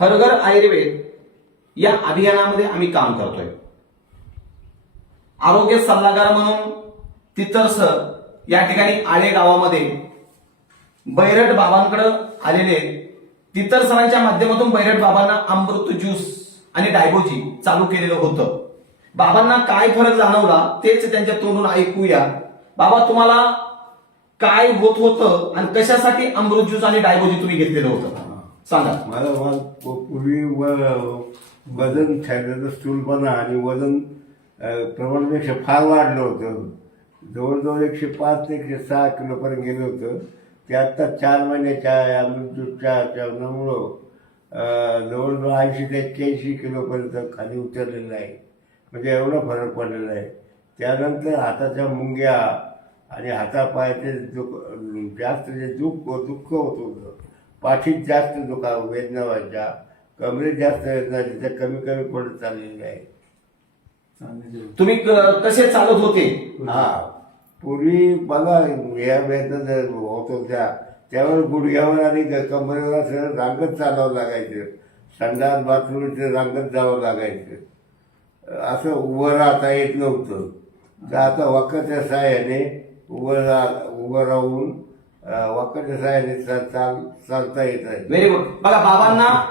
हर घर आयुर्वेद या अभियानामध्ये आम्ही काम करतोय. आरोग्य सल्लागार म्हणून तितरस या ठिकाणी आळे गावामध्ये बैरट बाबांकडे आलेले तितर सरांच्या माध्यमातून बैरट बाबांना अमृत ज्यूस आणि डायबोजी चालू केलेलं होतं. बाबांना काय फरक जाणवला तेच त्यांच्या तोंडून ऐकूया. बाबा, तुम्हाला काय होत होतं आणि कशासाठी अमृत ज्यूस आणि डायबोजी तुम्ही घेतलेलं होतं सांगा. मला पूर्वी वजन शरीराचं स्थूलपणा आणि वजन प्रमाणापेक्षा फार वाढलं होतं. जवळजवळ 105 ते 106 किलोपर्यंत गेलं होतं. ते आत्ता 4 महिन्याच्या अमृत ज्यूसच्या मुळे जवळजवळ 80 ते 81 किलोपर्यंत खाली उतरलेलं आहे. म्हणजे एवढा फरक पडलेला आहे. त्यानंतर हाताच्या मुंग्या आणि हातापायाचे जास्त जे दुःख होत होतं, पाठीत जास्त वेदना व्हायच्या, कमरेत जास्त वेदना त्या कमी कमी पडत चाललेल्या आहे. तुम्ही कसे चालत होते? हा, पूर्वी मला या वेदना होत होत्या त्यावर गुडघ्यावर आणि कमरेवर असं रांगत चालावं लागायचं. संडास बाथरूमचं रांगत जावं लागायचं. असं उभं राहता येत नव्हतं. तर आता वाकाच्या सहाय्याने उभं राहून वाकाच्या सहाय्याने चालता येत आहे. Very good. बघा, बाबांना